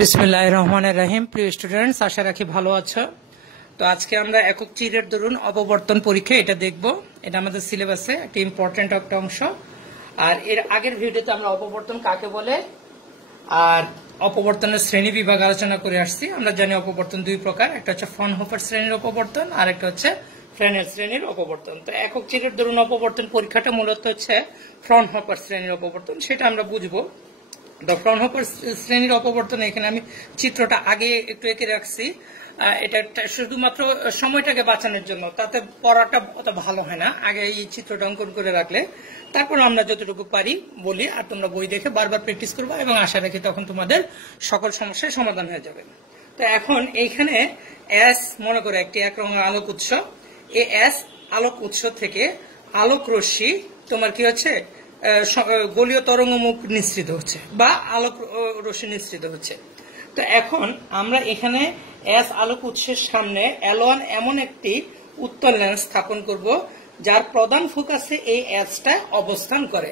বিসমিল্লাহির রহমানির রহিম। প্রিয় স্টুডেন্টস, আশা রাখি ভালো আছো। তো আজকে আমরা একক চিরের দরুন অপবর্তন পরীক্ষা এটা দেখব। এটা আমাদের সিলেবাসে একটা ইম্পর্টেন্ট একটা অংশ। আর এর আগের ভিডিওতে আমরা অপবর্তন কাকে বলে আর অপবর্তনের শ্রেণী বিভাগ আলোচনা করে আসছি। আমরা জানি অপবর্তন দুই প্রকার, একটা হচ্ছে ফ্রনহোফার শ্রেণীর অপবর্তন আর একটা হচ্ছে ফ্রেনেল শ্রেণীর অপবর্তন। তো একক চিরের দরুন অপবর্তন পরীক্ষাটা মূলত হচ্ছে ফ্রনহোফার শ্রেণীর অপবর্তন, সেটা আমরা বুঝবো। ফ্রনহোফার শ্রেণীর অপবর্তন এখানে আমি চিত্রটা আগে একটু এঁকে রাখছি। এটা শুধুমাত্র সময়টাকে বাঁচানোর জন্য, তাতে পড়াটা অত ভালো হয় না। আগে এই চিত্রটা অঙ্কন করে রাখলে তারপর আমরা যতটুকু পারি বলি, আর তোমরা বই দেখে বারবার প্র্যাকটিস করবে এবং আশা রাখি তখন তোমাদের সকল সমস্যার সমাধান হয়ে যাবে। তো এখন এইখানে এস মনে করে একটি এক রঙের আলোক উৎস, এই এস আলোক উৎস থেকে আলোক রশ্মি তোমার কি হচ্ছে গোলীয় তরঙ্গমুখ নিঃসৃত হচ্ছে বা আলোক রশ্মি নিঃসৃত হচ্ছে। তো এখন আমরা এখানে এস আলোক উৎসের সামনে L1 এমন একটি উত্তল লেন্স স্থাপন করব যার প্রধান ফোকাসে এই এসটা অবস্থান করে।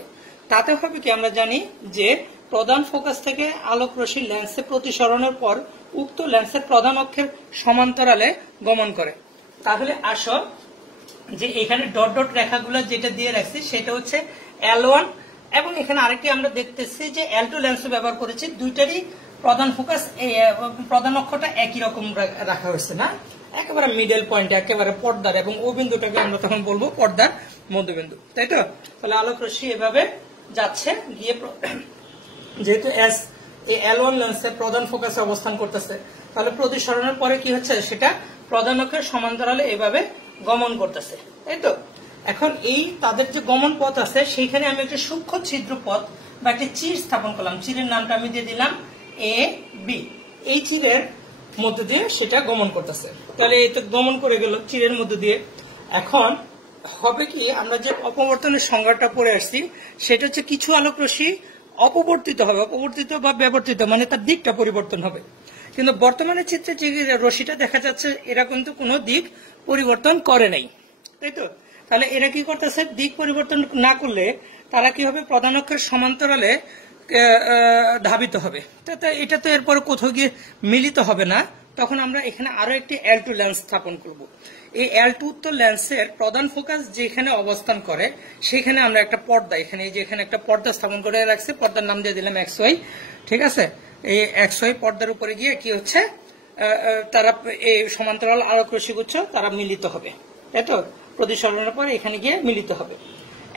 তাতে হবে কি, আমরা জানি যে প্রধান ফোকাস থেকে আলোক রশ্মি লেন্সে প্রতিসরণের পর উক্ত লেন্সের প্রধান অক্ষের সমান্তরালে গমন করে। তাহলে আসো যে এখানে ডট ডট রেখাগুলো যেটা দিয়ে রাখছি সেটা হচ্ছে L1, এবং এখানে আরেকটি আমরা দেখতেছি যে L2 লেন্স ব্যবহার করেছি। দুইটারই প্রধান ফোকাস প্রধান অক্ষটা একই রকম রাখা হয়েছে না, একেবারে মিডল পয়েন্টে একেবারে পর্দার, এবং ও বিন্দুটাকে আমরা তখন বলবো পর্দার মধ্যবিন্দু, তাই তো? তাহলে আলোক রশ্মি এভাবে যাচ্ছে গিয়ে, যেহেতু এস এই L1 লেন্সের প্রধান ফোকাসে অবস্থান করতেছে, তাহলে প্রতিসরণের পরে কি হচ্ছে, সেটা প্রধান অক্ষের সমান্তরালে এভাবে গমন করতেছে, তাই তো? এখন এই তাদের যে গমন পথ আছে সেইখানে আমি একটা সূক্ষ্ম ছিদ্র পথ বা একটা চির স্থাপন করলাম। চিরের নামটা আমি দিয়ে দিলাম এ বি। এই চিরের মধ্য দিয়ে সেটা গমন করতেছে, তাহলে এটা গমন করে গেল চিরের মধ্য দিয়ে। এখন হবে কি, আমরা যে অপবর্তনের সংজ্ঞাটা পড়ে আসছি সেটা হচ্ছে কিছু আলোক রশ্মি অপবর্তিত হবে, অপবর্তিত বা ব্যবর্তিত মানে তার দিকটা পরিবর্তন হবে। কিন্তু বর্তমানে চিত্রে যে রশ্মিটা দেখা যাচ্ছে এরা কিন্তু কোনো দিক পরিবর্তন করে নাই, তাই তো? তাহলে এরা কি করতেছে, দিক পরিবর্তন না করলে তারা কি হবে, প্রধান অক্ষের সমান্তরালে ধাবিত হবে। এটা তো এরপর কোথাও গিয়ে মিলিত হবে না। তখন আমরা এখানে আরো একটি L2 লেন্স স্থাপন করব। এই L2 উত্তর লেন্সের প্রধান ফোকাস যেখানে অবস্থান করে সেখানে আমরা একটা পর্দা, এখানে এই যে এখানে একটা পর্দা স্থাপন করে রাখছি, পর্দার নাম দিয়ে দিলাম XY, ঠিক আছে? এই XY পর্দার উপরে গিয়ে কি হচ্ছে, তারা এই সমান্তরাল আলোক রশ্মিগুচ্ছ তারা মিলিত হবে, তাই তো? প্রতিসরণের পর এখানে গিয়ে মিলিত হবে।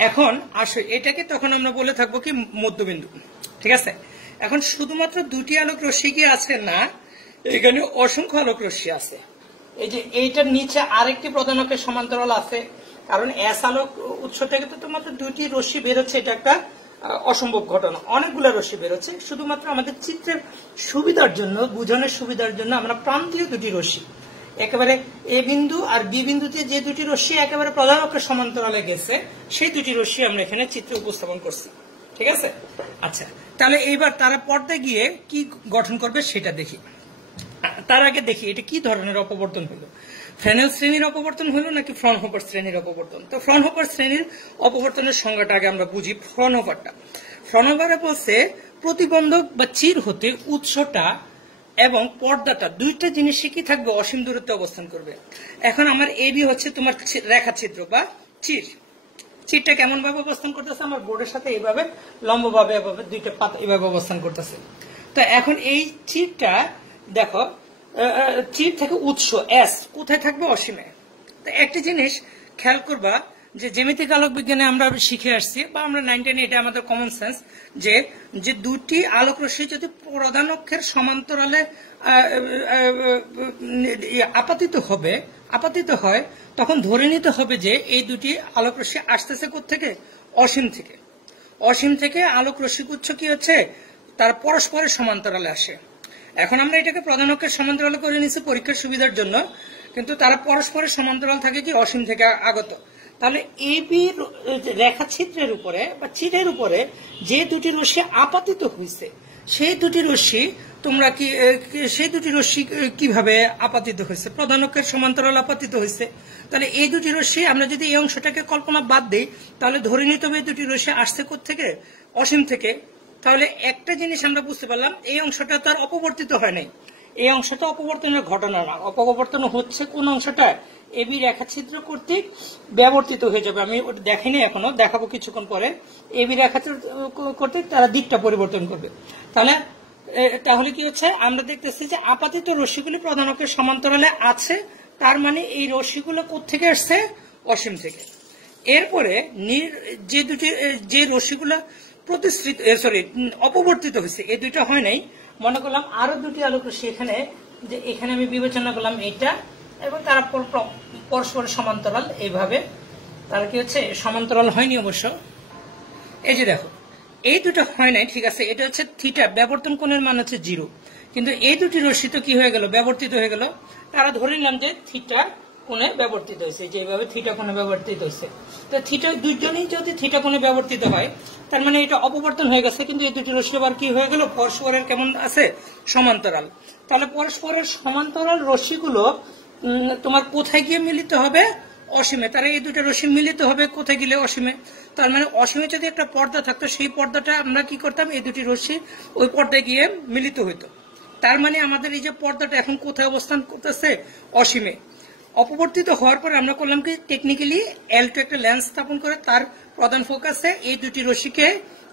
এখন আসো এটাকে তখন আমরা বলে থাকবো কি মধ্যবিন্দু, ঠিক আছে? এখন শুধুমাত্র দুটি আলোক রশ্মি কি আছে না, এখানে অসংখ্য আলোক রশ্মি আছে। এই যে এইটার নিচে আরেকটি প্রধান অক্ষের সমান্তরাল আছে, কারণ এস আলোক উৎস থেকে তো তোমাদের দুটি রশ্মি বেরোচ্ছে, এটা একটা অসম্ভব ঘটনা, অনেকগুলো রশ্মি বেরোচ্ছে। শুধুমাত্র আমাদের চিত্রের সুবিধার জন্য, বুঝানোর সুবিধার জন্য আমরা প্রান্তীয় দুটি রশ্মি, একেবারে এ বিন্দু আর বি বিন্দুতে যে দুটি রশ্মি একেবারে প্রধান অক্ষের সমান্তরালে গেছে, সেই দুটি রশ্মি আমরা এখানে চিত্রে উপস্থাপন করছি, ঠিক আছে? আচ্ছা, তাহলে এইবার তারা পর্দায় গিয়ে কি গঠন করবে সেটা দেখি। তার আগে দেখি এটা কি ধরনের অপবর্তন হলো, ফ্রেনেল শ্রেণীর অপবর্তন হলো নাকি ফ্রনহোফার শ্রেণীর অপবর্তন। তো ফ্রনহোফার শ্রেণীর অপবর্তনের সংজ্ঞাটা আগে আমরা বুঝি। ফ্রনহোফারে বলছে প্রতিবন্ধক বা চির হতে উৎসটা এবং পর্দাটা দুইটা জিনিসই কি থাকবে, অসীম দূরত্বে অবস্থান করবে। এখন আমার এবি হচ্ছে তোমার রেখা ছিদ্র বা চির। চিরটা কেমন ভাবে অবস্থান করতেছে, আমার বোর্ডের সাথে এইভাবে লম্বভাবে এভাবে দুইটা পাতা এভাবে অবস্থান করতেছে। তো এখন এই চিরটা দেখো, চির থেকে উৎস এস কোথায় থাকবে, অসীমে। তো একটা জিনিস খেয়াল করবা যে জ্যামিতিক আলোক বিজ্ঞানে আমরা শিখে আসছি বা আমরা 9-10 এটা আমাদের কমন সেন্স, যে দুটি আলোক রশ্মি যদি প্রধান অক্ষের সমান্তরালে আপাতিত হয় তখন ধরে নিতে হবে যে এই দুটি আলোক রশ্মি আসতেছে কোত্থেকে, অসীম থেকে। অসীম থেকে আলোক রশ্মিগুচ্ছ কি হচ্ছে, তার পরস্পরের সমান্তরালে আসে। এখন আমরা এটাকে প্রধান অক্ষের সমান্তরালে করে নিচ্ছি পরীক্ষার সুবিধার জন্য, কিন্তু তারা পরস্পরের সমান্তরাল থাকে কি অসীম থেকে আগত। তাহলে এবি রেখাচিত্রের উপরে বা চিরের উপরে যে দুটি রশ্মি আপাতিত হয়েছে সেই দুটি রশ্মি তোমরা কি সেই দুটি রশ্মি কিভাবে আপাতিত হয়েছে, প্রধান অক্ষের সমান্তরাল আপাতিত হয়েছে। তাহলে এই দুটি রশ্মি আমরা যদি এই অংশটাকে কল্পনা বাদ দিই তাহলে ধরে নিতে হবে এই দুটি রশ্মি আসছে কোত্থেকে, অসীম থেকে। তাহলে একটা জিনিস আমরা বুঝতে পারলাম, এই অংশটা তো আর অপবর্তিত হয় নাই, এই অংশটা অপবর্তনের ঘটনা না, অপবর্তন হচ্ছে কোন অংশটা এবি রেখাছিদ্র কর্তৃক ব্যবর্তিত হয়ে যাবে। আমি ওটা দেখিনি এখনো, দেখাবো কিছুক্ষণ পরে। এবি রেখাছিদ্র কর্তৃক তারা দিকটা পরিবর্তন করবে। তাহলে কি হচ্ছে, আমরা দেখতেছি যে আপাতিত রশ্মিগুলি প্রধান অক্ষের সমান্তরালে আছে, তার মানে এই রশ্মিগুলো কোত্থেকে আসছে, অসীম থেকে। এরপরে যে রশ্মিগুলো অপবর্তিত হয়েছে, এই দুইটা হয় নাই, মনে করলাম আরো দুটি আলোক রশ্মি এখানে, যে এখানে আমি বিবেচনা করলাম এটা, এবং তারা পরস্পরের সমান্তরাল, এইভাবে তারা কি হচ্ছে সমান্তরাল হয়নি অবশ্য। এই যে দেখো, এই দুটো হয় নাই, ঠিক আছে, এটা হচ্ছে থিটা, ব্যবর্তন কোণের মান হচ্ছে 0, কিন্তু এই দুটি রশ্মি তো কি হয়ে গেল, ব্যবর্তিত হয়ে গেল। তারা ধরে নিলাম যে থিটা কোণে ব্যবর্তিত হয়েছে, যেভাবে থিটা কোণে ব্যবর্তিত হয়েছে। তো থিটা দুইজনই যদি থিটা কোণে ব্যবর্তিত হয়, তার মানে এটা অপবর্তন হয়ে গেছে, কিন্তু এই দুটি রশ্মি আবার কি হয়ে গেল, পরস্পরের কেমন আছে, সমান্তরাল। তাহলে পরস্পরের সমান্তরাল রশ্মিগুলো তোমার কোথায় গিয়ে মিলিত হবে, অসীমে। তারা এই দুটো রশ্মি মিলিত হবে কোথায় গেলে, অসীমে। তার মানে অসীমে যদি একটা পর্দা থাকতো, সেই পর্দাটা আমরা কি করতাম, এই দুটি রশ্মি ওই পর্দায় গিয়ে মিলিত হইতো। তার মানে আমাদের এই যে পর্দাটা এখন কোথায় অবস্থান করতেছে, অসীমে। অপবর্তিত হওয়ার পরে আমরা করলাম কি, টেকনিক্যালি L2 একটা লেন্স স্থাপন করে তার প্রধান ফোকাসে এই দুটি রশ্মিকে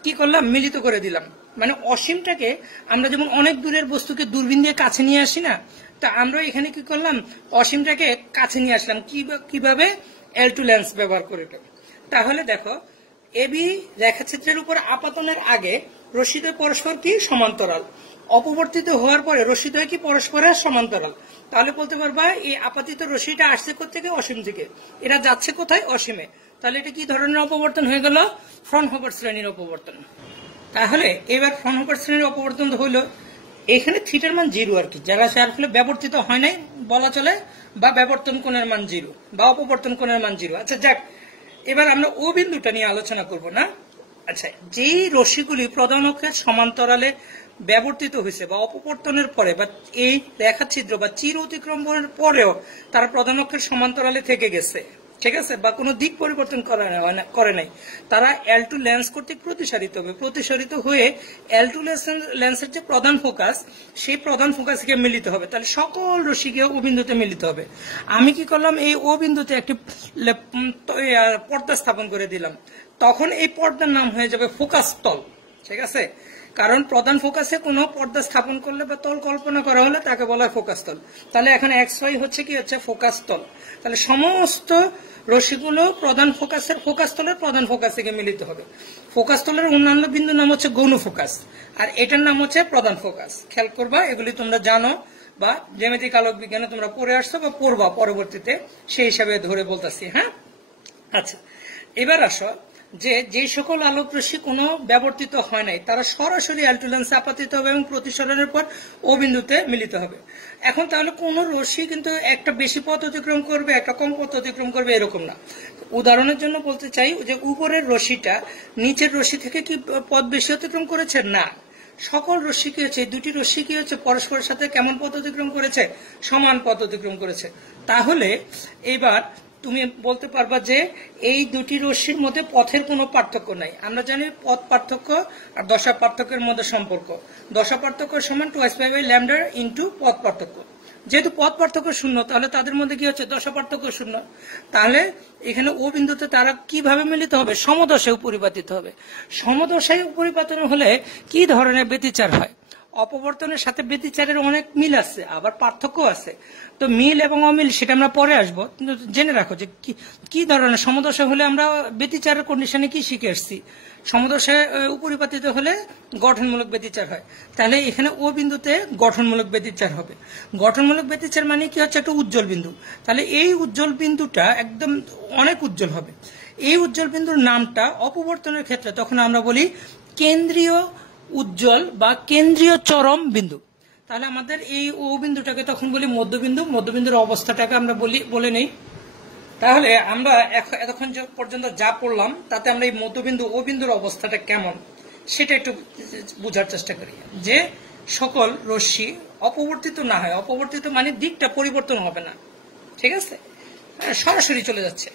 কি করলাম, মিলিত করে দিলাম। মানে অসীমটাকে আমরা যেমন অনেক দূরের বস্তুকে দূরবীন দিয়ে কাছে নিয়ে আসি না, তা আমরা এখানে কি করলাম, অসীমটাকে কাছে নিয়ে আসলাম, কিভাবে, L2 লেন্স ব্যবহার করে। তাহলে দেখো, এবি রেখাচিত্রের উপর আপাতনের আগে রশ্মিদ্বয় পরস্পর কি সমান্তরাল, অপবর্তিত হওয়ার পরে রশ্মিদ্বয় কি পরস্পরের সমান্তরাল। তাহলে বলতে পারবা এই আপাতিত রশ্মিটা আসছে কোথেকে, অসীম থেকে, এটা যাচ্ছে কোথায়, অসীমে। তাহলে এটা কি ধরনের অপবর্তন হয়ে গেল, ফ্রনহোফার শ্রেণীর অপবর্তন। তাহলে এবার ফ্রনহোফার শ্রেণীর অপবর্তন হইল এখানে থিটার মান 0 আর কি, যারা যার ফলে ব্যবর্তিত হয় নাই বলা চলে, বা ব্যবর্তন কোণের মান 0 বা অপবর্তন কোণের মান 0। আচ্ছা যাক, এবার আমরা ও বিন্দুটা নিয়ে আলোচনা করব না। আচ্ছা, যেই রশ্মিগুলি প্রধান অক্ষের সমান্তরালে ব্যবর্তিত হয়েছে বা অপবর্তনের পরে, বা এই রেখাছিদ্র বা চির অতিক্রমণের পরেও তারা প্রধান অক্ষের সমান্তরালে থেকে গেছে, ঠিক আছে, বা কোনো দিক পরিবর্তন করে নাই, তারা L2 লেন্স কর্তৃক প্রতিসারিত হয়ে L2 লেন্সের যে প্রধান ফোকাস, সেই প্রধান ফোকাসকে মিলিত হবে। তাহলে সকল রশ্মিকে ও বিন্দুতে মিলিত হবে। আমি কি করলাম, এই ও বিন্দুতে একটি পর্দা স্থাপন করে দিলাম, তখন এই পর্দার নাম হয়ে যাবে ফোকাস তল, ঠিক আছে। কারণ প্রধান ফোকাসে কোনো পর্দা স্থাপন করলে বা তল কল্পনা করা হলে তাকে বলা হয় ফোকাস তল। তাহলে এখানে XY হচ্ছে কি, হচ্ছে ফোকাস তল। তাহলে সমস্ত রশ্মিগুলো প্রধান ফোকাস তলের প্রধান ফোকাস থেকে মিলিত হবে। ফোকাস তলের অন্যান্য বিন্দুর নাম হচ্ছে গৌণ ফোকাস, আর এটার নাম হচ্ছে প্রধান ফোকাস। খেয়াল করবা, এগুলি তোমরা জানো বা জ্যামিতিক আলোক বিজ্ঞানে তোমরা পড়ে আসছো বা পড়বা পরবর্তীতে, সেই হিসাবে ধরে বলতেছি। হ্যাঁ, আচ্ছা, এবার আসো, যে সকল আলোক রশ্মি কোনো ব্যবর্তিত হয় নাই, তারা সরাসরি L2 লেন্সে আপাতিত হবে এবং প্রতিসরণের পর ও বিন্দুতে মিলিত হবে। এখন তাহলে কোন রশ্মি কিন্তু একটা বেশি পথ অতিক্রম করবে, একটা কম পথ অতিক্রম করবে, এরকম না। উদাহরণের জন্য বলতে চাই যে উপরের রশ্মিটা নিচের রশ্মি থেকে কি পথ বেশি অতিক্রম করেছে, না। সকল রশ্মি কি হচ্ছে, দুটি রশ্মি কি হচ্ছে, পরস্পরের সাথে কেমন পথ অতিক্রম করেছে, সমান পথ অতিক্রম করেছে। তাহলে এবার তুমি বলতে পারবা যে এই দুটি রশ্মির মধ্যে পথের কোনো পার্থক্য নাই। আমরা জানি পথ পার্থক্য আর দশা পার্থক্যের মধ্যে সম্পর্ক, দশা পার্থক্য সমান 2π/λ ইন্টু পথ পার্থক্য। যেহেতু পথ পার্থক্য শূন্য, তাহলে তাদের মধ্যে কি হচ্ছে, দশা পার্থক্য শূন্য। তাহলে এখানে ও বিন্দুতে তারা কিভাবে মিলিত হবে, সমদশায় পরিপাতিত হবে। সমদশায় পরিপাতন হলে কি ধরনের ব্যতিচার হয়, অপবর্তনের সাথে ব্যতিচারের অনেক মিল আছে, আবার পার্থক্য আছে। তো মিল এবং অমিল সেটা আমরা পরে আসবো, কিন্তু জেনে রাখো যে কি ধরনের সমদশা হলে আমরা ব্যতিচারের কন্ডিশনে কি শিখে আসছি। সমদশায় উপরিপাতিত হলে গঠনমূলক ব্যতিচার হয়। তাহলে এখানে ও বিন্দুতে গঠনমূলক ব্যতিচার হবে। গঠনমূলক ব্যতিচার মানে কি হচ্ছে, একটা উজ্জ্বল বিন্দু। তাহলে এই উজ্জ্বল বিন্দুটা একদম অনেক উজ্জ্বল হবে। এই উজ্জ্বল বিন্দুর নামটা অপবর্তনের ক্ষেত্রে তখন আমরা বলি কেন্দ্রীয় উজ্জ্বল বা কেন্দ্রীয় চরম বিন্দু। তাহলে আমাদের এই ও বিন্দুটাকে তখন বলি মধ্যবিন্দু। মধ্যবিন্দুর অবস্থাটাকে আমরা বলে নেই। তাহলে আমরা এতক্ষণ পর্যন্ত যা পড়লাম তাতে আমরা এই মধ্যবিন্দু ও বিন্দুর অবস্থাটা কেমন সেটা একটু বোঝার চেষ্টা করি। যে সকল রশ্মি অপবর্তিত না হয়, অপবর্তিত মানে দিকটা পরিবর্তন হবে না, ঠিক আছে, সরাসরি চলে যাচ্ছে,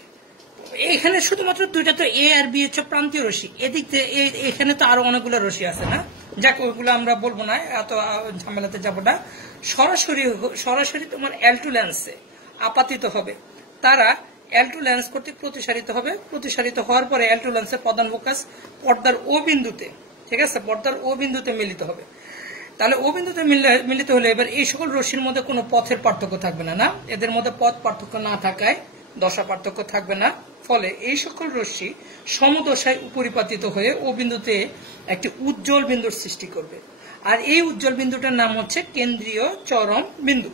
এখানে শুধুমাত্র দুইটা তো এ আর বি হচ্ছে প্রান্তীয় রশ্মি, এদিক থেকে এখানে তো আরো অনেকগুলো রশ্মি আছে না, যাক ওইগুলো আমরা বলবো না, এত ঝামেলাতে যাবো না। সরাসরি তোমার L2 লেন্সে আপাতিত হবে, তারা L2 লেন্স কর্তৃক প্রতিসারিত হবে, প্রতিসারিত হওয়ার পরে L2 লেন্সের প্রধান ফোকাস পর্দার ও বিন্দুতে, ঠিক আছে, পর্দার ও বিন্দুতে মিলিত হবে। তাহলে ও বিন্দুতে মিলিত হলে এবার এই সকল রশ্মির মধ্যে কোনো পথের পার্থক্য থাকবে না, এদের মধ্যে পথ পার্থক্য না থাকায় দশা পার্থক্য থাকবে না, ফলে এই সকল রশ্মি সমদশায় উপরিপাতিত হয়ে ও বিন্দুতে একটি উজ্জ্বল বিন্দুর সৃষ্টি করবে। আর এই উজ্জ্বল বিন্দুটার নাম হচ্ছে কেন্দ্রীয় চরম বিন্দু।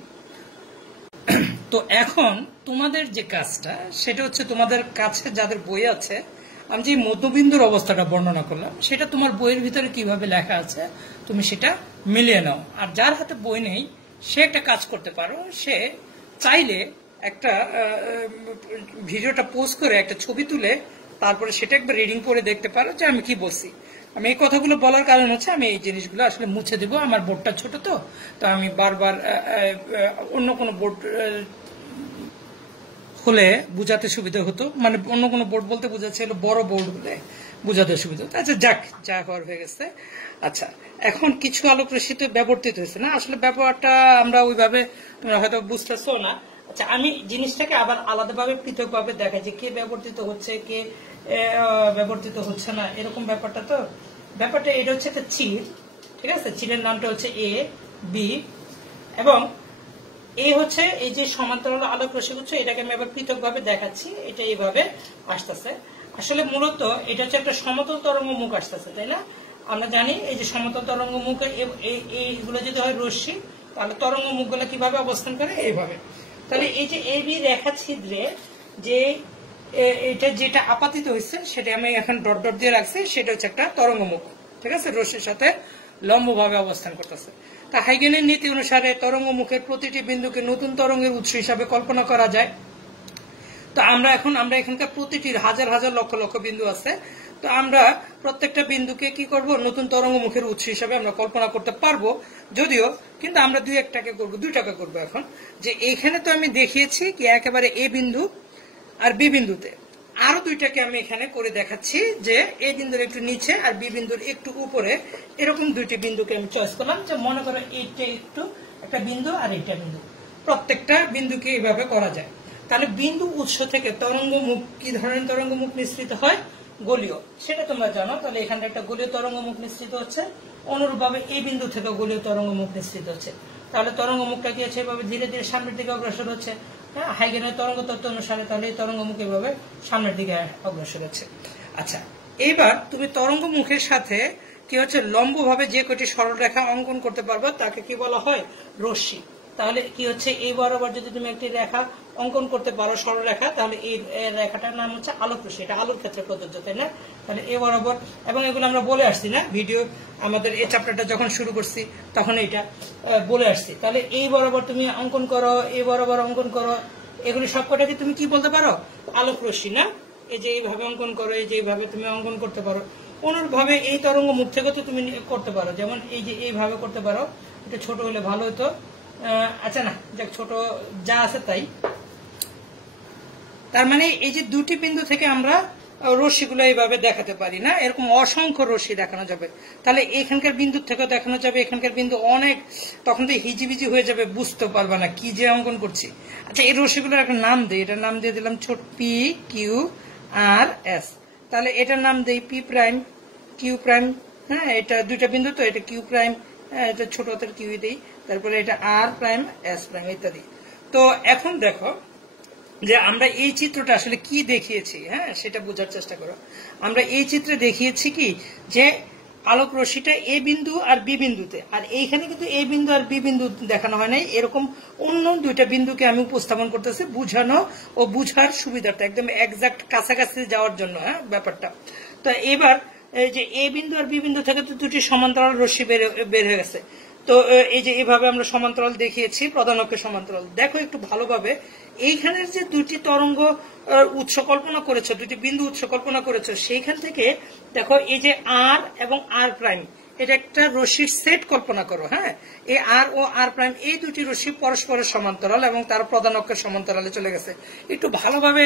তো এখন তোমাদের যে কাজটা সেটা হচ্ছে, তোমাদের কাছে যাদের বই আছে আমি যে মধ্যবিন্দুর অবস্থাটা বর্ণনা করলাম সেটা তোমার বইয়ের ভিতরে কিভাবে লেখা আছে তুমি সেটা মিলিয়ে নাও। আর যার হাতে বই নেই সে একটা কাজ করতে পারো, সে চাইলে একটা ভিডিওটা পোস্ট করে একটা ছবি তুলে তারপরে সেটা একবার রিডিং করে দেখতে পারো যে আমি কি বলছি। আমি এই কথাগুলো বলার কারণ হচ্ছে আমি এই জিনিসগুলো আসলে মুছে দেবো, আমার বোর্ডটা ছোট তো আমি বারবার অন্য কোনো বোর্ড হলে বুঝাতে সুবিধা হতো, মানে অন্য কোনো বোর্ড বলতে বোঝাচ্ছে হলো বড় বোর্ড হলে বুঝাতে সুবিধা হতো। আচ্ছা যাক, যা হওয়ার হয়ে গেছে। আচ্ছা, এখন কিছু আলোক রশ্মিতে ব্যবহৃত হয়েছে না, আসলে ব্যাপারটা আমরা ওইভাবে তোমরা হয়তো বুঝতেছো না। আচ্ছা, আমি জিনিসটাকে আবার আলাদাভাবে পৃথকভাবে দেখাই যে কে ব্যবহৃত হচ্ছে, কে ব্যবহৃত হচ্ছে না, এরকম ব্যাপারটা। তো ব্যাপারটা এটা হচ্ছে একটা চির, ঠিক আছে, চিরের নামটা হচ্ছে এ বি, এবং এই হচ্ছে এই যে সমান্তরাল আলোক রশ্মি হচ্ছে, এটাকে আমি আবার পৃথকভাবে দেখাচ্ছি। এটা এইভাবে আসতেছে, আসলে মূলত এটা হচ্ছে একটা সমতল তরঙ্গ মুখ আসতেছে, তাই না? আমরা জানি এই যে সমতল তরঙ্গ মুখ, এইগুলো যদি হয় রশ্মি, তাহলে তরঙ্গ মুখগুলো কিভাবে অবস্থান করে, এইভাবে। তাহলে এই যে এ বি রেখা ছিদ্রে যে এটা যেটা আপাতিত হয়েছে সেটা আমি এখন ডট ডট দিয়ে রাখছি, সেটা হচ্ছে একটা তরঙ্গ মুখ, ঠিক আছে, রশ্মির সাথে লম্বভাবে অবস্থান করতেছে। তা হাইগেনের নীতি অনুসারে তরঙ্গ মুখের প্রতিটি বিন্দুকে নতুন তরঙ্গের উৎস হিসাবে কল্পনা করা যায়। তো আমরা এখানকার প্রতিটি হাজার হাজার লক্ষ লক্ষ বিন্দু আছে, তো আমরা প্রত্যেকটা বিন্দুকে কি করব, নতুন তরঙ্গ মুখের উৎস হিসাবে আমরা কল্পনা করতে পারবো, যদিও কিন্তু আমরা দুইটাকে করবো এখন। যে এইখানে তো আমি দেখিয়েছি কি একেবারে এ বিন্দু আর বি বিন্দুতে, আরো দুইটাকে আমি এখানে করে দেখাচ্ছি যে এ বিন্দুর একটু নিচে আর বি বিন্দুর একটু উপরে, এরকম দুইটি বিন্দুকে আমি চয়েস করলাম। যে মনে করো এইটা একটু একটা বিন্দু আর এইটা বিন্দু, প্রত্যেকটা বিন্দুকে এইভাবে করা যায়। তাহলে বিন্দু উৎস থেকে তরঙ্গ মুখ, কি ধরনের তরঙ্গ মুখ নিঃসৃত হয়, গোলীয়, সেটা তোমরা জানো। তাহলে এখানে একটা গোলীয় তরঙ্গ মুখ নিঃসৃত হচ্ছে, অনুরূপভাবে এই বিন্দু থেকে গোলীয় তরঙ্গ মুখ নিঃসৃত হচ্ছে। তাহলে তরঙ্গ মুখটা কি আছে, এভাবে ধীরে ধীরে সামনের দিকে অগ্রসর হচ্ছে। হ্যাঁ, হাইগেনের তরঙ্গ তত্ত্ব অনুসারে তাহলে এই তরঙ্গ মুখ এভাবে সামনের দিকে অগ্রসর হচ্ছে। আচ্ছা, এইবার তুমি তরঙ্গ মুখের সাথে কি হচ্ছে, লম্বভাবে যে কটি সরল রেখা অঙ্কন করতে পারবে তাকে কি বলা হয়, রশ্মি। তাহলে কি হচ্ছে, এই বরাবর যদি তুমি একটি রেখা অঙ্কন করতে পারো, সরল রেখা, তাহলে এই রেখাটার নাম হচ্ছে আলোক রশ্মি। এটা আলোর ক্ষেত্রে প্রযোজ্য, তাই না? তাহলে এই বরাবর, এবং এগুলো আমরা বলে আসছি না, ভিডিও আমাদের এই চ্যাপ্টারটা যখন শুরু করছি তখন এটা বলে আসছি। তাহলে এই বরাবর তুমি অঙ্কন করো, এই বরাবর অঙ্কন করো, এগুলি সবকটাকে তুমি কি বলতে পারো, আলোক রশ্মি, না? এই যে এইভাবে অঙ্কন করো, এই যে এইভাবে তুমি অঙ্কন করতে পারো। অনুরূপভাবে এই তরঙ্গ মুখ থেকে তো তুমি করতে পারো, যেমন এই যে এইভাবে করতে পারো। এটা ছোট হলে ভালো হতো, আচ্ছা না যাক, ছোট যা আছে তাই। তার মানে এই যে দুটি বিন্দু থেকে আমরা রশ্মিগুলো এইভাবে দেখাতে পারি, না? এরকম অসংখ্য রশ্মি দেখানো যাবে। তাহলে এখানকার বিন্দু থেকেও দেখানো যাবে, এখানকার বিন্দু অনেক, তখন তো হিজিবিজি হয়ে যাবে, বুঝতে পারবা না কি যে অঙ্কন করছি। আচ্ছা, এই রশ্মিগুলোর একটা নাম দিই, এটার নাম দিয়ে দিলাম ছোট পি কিউ আর এস। তাহলে এটার নাম দেই পি প্রাইম কিউ প্রাইম, হ্যাঁ, এটা দুইটা বিন্দু, তো এটা কিউ প্রাইম, এটা ছোট হাতের কিউ দিই, তারপরে এটা আর প্রাইম এস প্রাইম ইত্যাদি। তো এখন দেখো যে আমরা এই চিত্রটা আসলে কি দেখিয়েছি, হ্যাঁ, সেটা বোঝার চেষ্টা করো। আমরা এই চিত্রে দেখিয়েছি কি যে আলোক রশ্মিটা এ বিন্দু আর বি বিন্দুতে, আর এইখানে কিন্তু এ বিন্দু আর বি বিন্দু দেখানো হয় নাই, এরকম অন্য দুইটা বিন্দুকে আমি উপস্থাপন করতেছি বোঝানো ও বুঝার সুবিধার্থে, একদম এক্সাক্ট কাছাকাছি যাওয়ার জন্য, হ্যাঁ, ব্যাপারটা। তো এবার এই যে এ বিন্দু আর বি বিন্দু থেকে তো দুটি সমান্তরাল রশ্মি বের হয়ে গেছে। তো এই যে এইভাবে আমরা সমান্তরাল দেখিয়েছি, প্রধান অক্ষের সমান্তরাল। দেখো একটু ভালোভাবে, এইখানের যে দুটি তরঙ্গ উৎস কল্পনা করেছে, দুটি বিন্দু উৎস কল্পনা করেছে, সেইখান থেকে দেখো এই যে আর এবং আর প্রাইম, এটা একটা রশ্মির সেট কল্পনা করো। হ্যাঁ, এই আর ও আর প্রাইম এই দুটি রশ্মি পরস্পরের সমান্তরাল এবং তার প্রধান অক্ষের সমান্তরালে চলে গেছে। একটু ভালোভাবে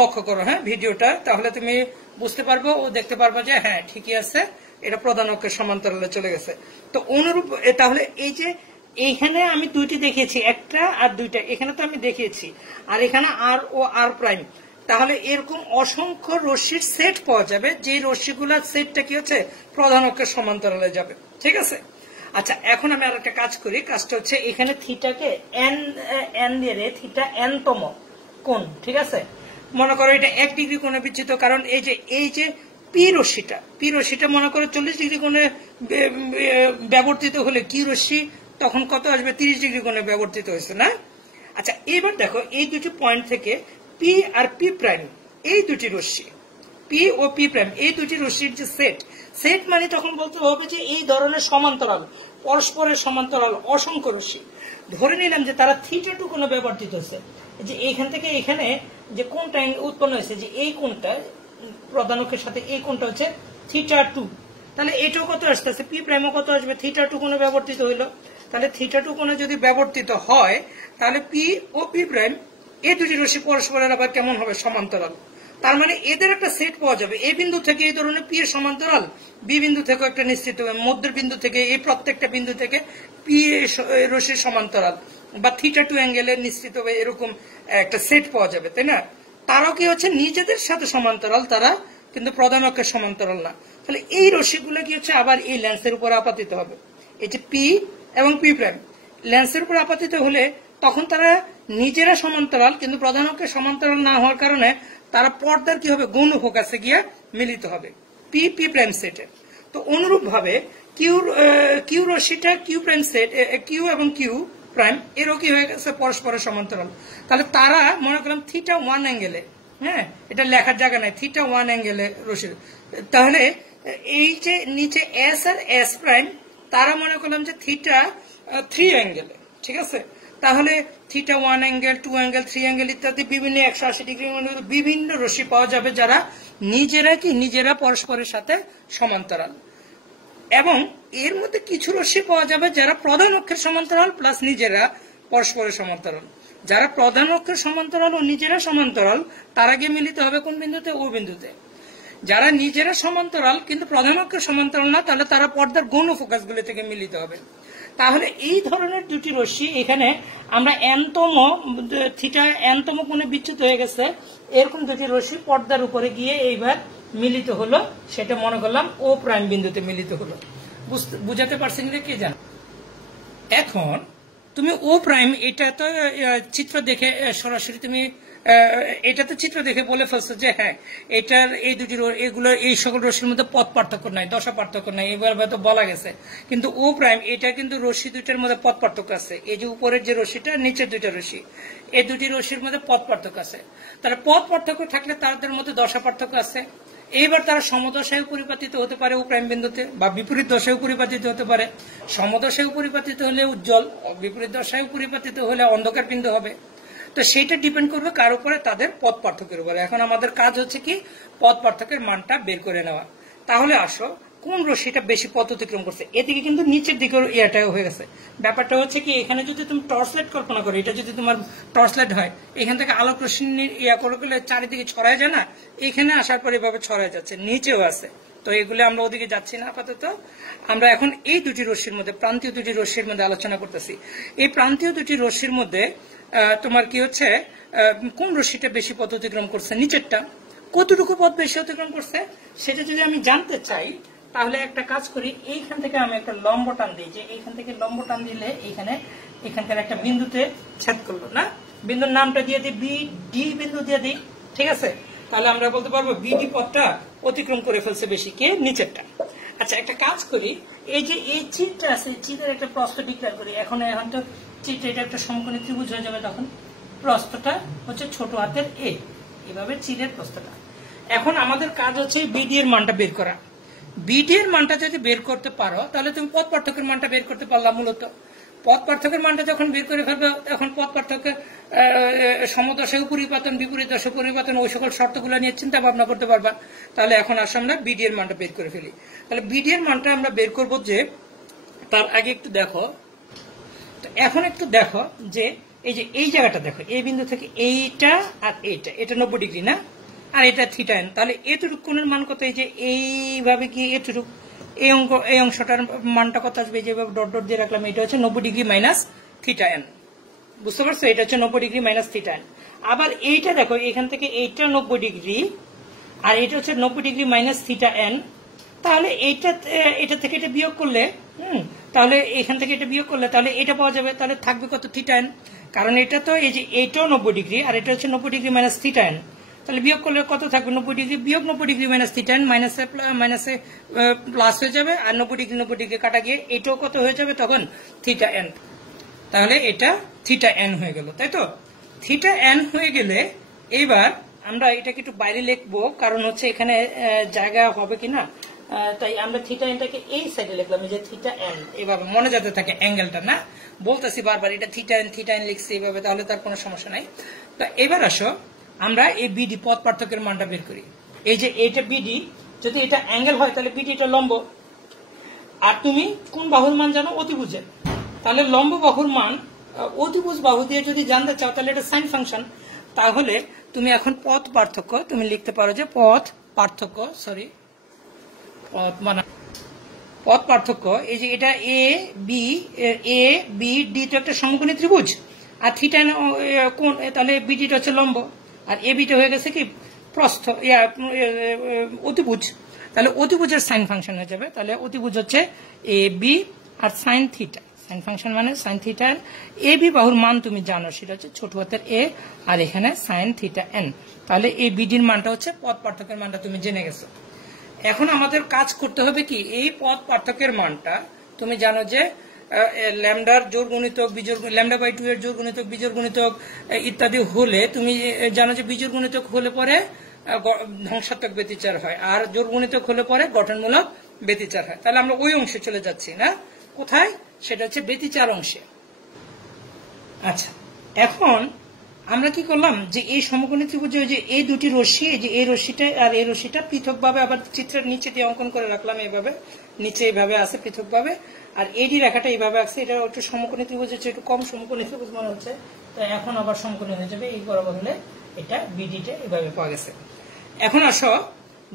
লক্ষ্য করো হ্যাঁ ভিডিওটা, তাহলে তুমি বুঝতে পারবে ও দেখতে পারবে যে হ্যাঁ ঠিকই আছে, এটা প্রধান অক্ষের সমান্তরালে চলে গেছে। তো অনুরূপ তাহলে এই যে এইখানে আমি দুইটি দেখিয়েছি, একটা আর দুইটা এখানে তো আমি দেখিয়েছি, আর এখানে আর ও আর প্রাইম, তাহলে এরকম অসংখ্য রশ্মির সেট পাওয়া যাবে, যে রশ্মিগুলোর সেটটা কি হচ্ছে প্রধান অক্ষের সমান্তরালে যাবে। ঠিক আছে, আচ্ছা এখন আমি আর একটা কাজ করি, কাজটা হচ্ছে এখানে থিটাকে এন দিয়ে থিটা এন তম কোণ, ঠিক আছে, মনে করো এটা 1 ডিগ্রি কোণে বিচ্যুত, কারণ এই যে পি রশ্মিটা মনে করো 40 ডিগ্রি কোণে ব্যবর্তিত হলে কি রশ্মি তখন কত আসবে, 30 ডিগ্রি কোণে ব্যবর্তিত হয়েছে না। আচ্ছা এবার দেখো এই দুটি পয়েন্ট থেকে পি আর পি প্রাইম এই দুটি রশ্মি, পি ও পি প্রাইম এই দুটি রশ্মির যে সেট মানে তখন বলতে হবে যে এই ধরনের সমান্তরাল, পরস্পরের সমান্তরাল অসংখ্য রশ্মি, ধরে নিলাম যে তারা থিটা টু কোণে ব্যবর্তিত হয়েছে, যে এইখান থেকে এখানে যে কোণটা উৎপন্ন হয়েছে, যে এই কোণটা প্রধান অক্ষের সাথে এই কোণটা হচ্ছে থিটা টু, তাহলে এটাও কত আসতেছে, পি প্রাইমও কত আসবে, থিটা টু কোণে ব্যবর্তিত হইলো। তাহলে থিটা টু কোণে যদি ব্যবর্তিত হয় তাহলে পি ও পি প্রাইম এই দুটি রশ্মি পরস্পরের আবার কেমন হবে, সমান্তরাল। তার মানে এদের একটা সেট পাওয়া যাবে, এই বিন্দু থেকে এই ধরনের পি এর সমান্তরাল, বি বিন্দু থেকে একটা নিশ্চিত হবে, মধ্যের বিন্দু থেকে এই প্রত্যেকটা বিন্দু থেকে পি রশ্মির সমান্তরাল বা থিটা টু অ্যাঙ্গেলের নিশ্চিত হবে, এরকম একটা সেট পাওয়া যাবে, তাই না। তারাও কি হচ্ছে নিজেদের সাথে সমান্তরাল, তারা কিন্তু প্রধান অক্ষের সমান্তরাল না। তাহলে এই রশ্মিগুলো কি হচ্ছে আবার এই লেন্সের উপর আপাতিত হবে, এই যে পি এবং পি প্রাইম লেন্সের উপর আপাতিত হলে তখন তারা নিজেরা সমান্তরাল, কিন্তু প্রধান অক্ষের সমান্তরাল না হওয়ার কারণে তারা পর্দার কি হবে, গৌণ ফোকাসে গিয়ে মিলিত হবে পি পি প্রাইম সেটের। তো অনুরূপ ভাবে কিউ রশ্মিটা কিউ প্রাইম সেট, কিউ এবং কিউ প্রাইম এরও কি হয়ে গেছে পরস্পরের সমান্তরাল। তাহলে তারা মনে করলাম থিটা 1 অ্যাঙ্গেলে, হ্যাঁ এটা লেখার জায়গা নাই, থিটা 1 অ্যাঙ্গেলে রশ্মি, তাহলে এই যে নিচে এস আর এস প্রাইম তারা মনে করলাম যে থিটা 3 অ্যাঙ্গেলে, ঠিক আছে। তাহলে থিটা 1 অ্যাঙ্গেল, 2 অ্যাঙ্গেল, 3 অ্যাঙ্গেল ইত্যাদি বিভিন্ন 180 ডিগ্রি বিভিন্ন রশ্মি পাওয়া যাবে, যারা নিজেরা পরস্পরের সাথে সমান্তরাল, এবং এর মধ্যে কিছু রশ্মি পাওয়া যাবে যারা প্রধান অক্ষের সমান্তরাল প্লাস নিজেরা পরস্পরের সমান্তরাল। যারা প্রধান অক্ষের সমান্তরাল ও নিজেরা সমান্তরাল তারা গিয়ে মিলিত হবে কোন বিন্দুতে, ও বিন্দুতে। যারা নিজেরা সমান্তরাল কিন্তু প্রধান অক্ষের সমান্তরাল না, তাহলে তারা পর্দার গৌণ ফোকাসগুলি থেকে মিলিত হবে। তাহলে এই ধরনের দুটি রশ্মি এখানে আমরা থিটা এনতম কোণে বিচ্যুত হয়ে গেছে, এরকম দুটি রশ্মি পর্দার উপরে গিয়ে এইবার মিলিত হলো, সেটা মনে করলাম ও প্রাইম বিন্দুতে মিলিত হলো। বুঝাতে পারছেন কি জান। এখন তুমি ও প্রাইম, এটা তো চিত্র দেখে সরাসরি তুমি এটা তো চিত্র দেখে বলে ফেলছো যে হ্যাঁ এটার এই দুটি এগুলো এই সকল রশ্মির মধ্যে পথ পার্থক্য নাই, দশা পার্থক্য নাই, এবার হয়তো বলা গেছে। কিন্তু ও প্রাইম এটা কিন্তু রশ্মি দুইটার মধ্যে পথ পার্থক্য আছে, এই যে উপরের যে রশ্মিটা নিচের দুইটা রশ্মি, এই দুটি রশ্মির মধ্যে পথ পার্থক্য আছে। তাহলে পথ পার্থক্য থাকলে তাদের মধ্যে দশা পার্থক্য আছে। এইবার তারা সমদশায় পরিপাতিত হতে পারে ও প্রাইম বিন্দুতে, বা বিপরীত দশায় পরিপাতিত হতে পারে। সমদশায় পরিপাতিত হলে উজ্জ্বল, বিপরীত দশায় পরিপাতিত হলে অন্ধকার বিন্দু হবে। তো সেইটা ডিপেন্ড করবে কার উপরে, তাদের পথ পার্থক্যের উপরে। এখন আমাদের কাজ হচ্ছে কি পথ পার্থক্যের মানটা বের করে নেওয়া। তাহলে আসো কোন রশ্মিটা বেশি পথ অতিক্রম করছে, এদিকে কিন্তু নিচের দিকে ইয়াটাও হয়ে গেছে। ব্যাপারটা হচ্ছে কি এখানে যদি তুমি টর্চ লাইট কল্পনা করো, এটা যদি তোমার টর্চ লাইট হয়, এখান থেকে আলোক রশ্মি ইয়া করে গেলে চারিদিকে ছড়ায় যায় না, এখানে আসার পর এভাবে ছড়ায় যাচ্ছে, নিচেও আছে। তো এগুলো আমরা ওদিকে যাচ্ছি না আপাতত, আমরা এখন এই দুটি রশ্মির মধ্যে, প্রান্তীয় দুটি রশ্মির মধ্যে আলোচনা করতেছি। এই প্রান্তীয় দুটি রশ্মির মধ্যে তোমার কি হচ্ছে কোন রশ্মিটা বেশি পথ অতিক্রম করছে, নিচেরটা। কতটুকু পথ বেশি অতিক্রম করছে সেটা যদি আমি জানতে চাই, তাহলে একটা কাজ করি, এইখান থেকে আমি একটা লম্ব টান দিই, যে এইখান থেকে লম্ব টান দিলে এখানকার একটা বিন্দুতে ছেদ করলো না, বিন্দুর নামটা দিয়ে দিই বি ডি বিন্দু দিয়ে দিই, ঠিক আছে। তাহলে আমরা বলতে পারবো বিডি পথটা অতিক্রম করে ফেলছে বেশি, কে, নিচেরটা। আচ্ছা একটা কাজ করি, এই যে এই চিত্রটা আছে, চিত্রের একটা প্রস্থ ডিক্লেয়ার করি। এখন তো চিত্র এটা একটা সমকোণী ত্রিভুজ হয়ে যাবে, তখন প্রস্থটা হচ্ছে ছোট হাতের এ, এভাবে চিরের প্রস্থটা। এখন আমাদের কাজ হচ্ছে বিডি এর মানটা বের করা। বিডি এর মানটা যদি বের করতে পারো তাহলে তুমি পথ পার্থক্যের মানটা বের করতে পারলাম। মূলত পথ পার্থক্যের মানটা যখন বের করে ফেলবে, এখন পথ পার্থক্যের সমদশায় পরিবর্তন, বিপরীত দশায় পরিবর্তন, ওই সকল শর্তগুলো নিয়ে চিন্তা ভাবনা করতে পারবা। তাহলে এখন আসলে আমরা বিডি এর মানটা বের করে ফেলি। তাহলে বিডি এর মানটা আমরা বের করব, যে তার আগে একটু দেখো, তো এখন একটু দেখো যে এই জায়গাটা দেখো, এই বিন্দু থেকে এইটা আর এটা 90 ডিগ্রি না, আর এটা থিটা এন। তাহলে এতটুকু কোণের মান কত? এই যে এইভাবে কি এতটুকু, এই অংশটার মানটা কত আসবে? যেভাবে ডট ডট দিয়ে রাখলাম, এটা হচ্ছে 90 ডিগ্রি মাইনাস থিটা এন। বুঝতে পারছো? এটা হচ্ছে 90 ডিগ্রি মাইনাস থিটা এন। আবার এইটা দেখো, এখান থেকে এইটা 90 ডিগ্রি, আর এটা হচ্ছে 90 ডিগ্রি মাইনাস থিটা এন। তাহলে এটা থেকে এটা বিয়োগ করলে, তাহলে এখান থেকে এটা বিয়োগ করলে তাহলে এটা পাওয়া যাবে। তাহলে থাকবে কত? Theta N. কারণ এটা তো এই যে এইটাও 90 ডিগ্রি, আর এটা হচ্ছে 90 ডিগ্রি মাইনাস থিটা এন। তাহলে বিয়োগ করলে কত থাকবে? 90 ডিগ্রি বিয়োগ 90 ডিগ্রি মাইনাস থিটা এন, মাইনাসে প্লাস হয়ে যাবে, আর 90 ডিগ্রি কাটা গিয়ে এটাও কত হয়ে যাবে তখন? Theta N. তাহলে এটা থিটা এন হয়ে গেল, তাই তো? থিটা এন হয়ে গেলে এইবার আমরা এটাকে একটু বাইরে লিখবো, কারণ হচ্ছে এখানে জায়গা হবে কিনা, তাই আমরা থিটা এনটাকে এই সাইডে লিখলাম, যে থিটা এন, এভাবে মনে যাতে থাকে অ্যাঙ্গেলটা, না বলতেছি বারবার এটা থিটা এন লিখছি এইভাবে, তাহলে তার কোনো সমস্যা নাই। তো এবার আসো আমরা এই বিডি পথ পার্থক্যের মানটা বের করি। এই যে এটা বিডি, যদি এটা অ্যাঙ্গেল হয় তাহলে বিডিটা লম্ব, আর তুমি কোন বাহুর মান জানো? অতিভুজের। তাহলে লম্ব বাহুর মান অতিভুজ বাহু দিয়ে যদি জানতে চাও তাহলে এটা সাইন ফাংশন। তাহলে তুমি এখন পথ পার্থক্য তুমি লিখতে পারো, যে পথ পার্থক্য, পথ পার্থক্য, এই যে এটা এ বি ডি তো একটা সমকোণী ত্রিভুজ, আর থিটা কোণ, তাহলে বিডিটা হচ্ছে লম্ব, আর এ বিটা হয়ে গেছে কি প্রস্থ, অতিভুজ। তাহলে অতিভুজের সাইন ফাংশন হয়ে যাবে। তাহলে অতিভুজ হচ্ছে A B R sine theta, sine function মানে sign theta N. A B বাহুর মান তুমি জানো, সেটা হচ্ছে ছোট হাতের এ, আর এখানে সাইন থিটা এন। তাহলে এই বিডির মানটা হচ্ছে পথ পার্থক্যের মানটা তুমি জেনে গেছো। এখন আমাদের কাজ করতে হবে কি, এই পথ পার্থক্যের মানটা তুমি জানো যে ল্যামডার জোড় গুণিতক বিজোড়, ল্যামডা বাই 2 এর জোড় গুণিতক বিজোড় গুণিতক ইত্যাদি হলে তুমি জানো যে বিজোড় গুণিতক হলে পরে ধ্বংসাত্মক ব্যতিচার হয়, আর জোড় গুণিতক হলে পরে গঠনমূলক ব্যতিচার হয়। তাহলে আমরা ওই অংশে চলে যাচ্ছি না, কোথায়? সেটা হচ্ছে ব্যতিচার অংশে। আচ্ছা, এখন আমরা কি করলাম, যে এই সমকোণী ত্রিভুজে যে এই দুটি রশ্মি, এই যে এই রশ্মিটা আর এই রশ্মিটা পৃথকভাবে আবার চিত্রের নিচে দিয়ে অঙ্কন করে রাখলাম, এইভাবে নিচে এইভাবে আছে পৃথকভাবে, আর এডি রেখাটা এইভাবে আছে। এটা একটু সমকোণী ত্রিভুজ হচ্ছে, একটু কম সমকোণী ত্রিভুজ মনে হচ্ছে, তাই এখন আবার সমকোণী হয়ে যাবে, এই বরাবর হলে এটা বিডিটা এইভাবে পাওয়া গেছে। এখন আসো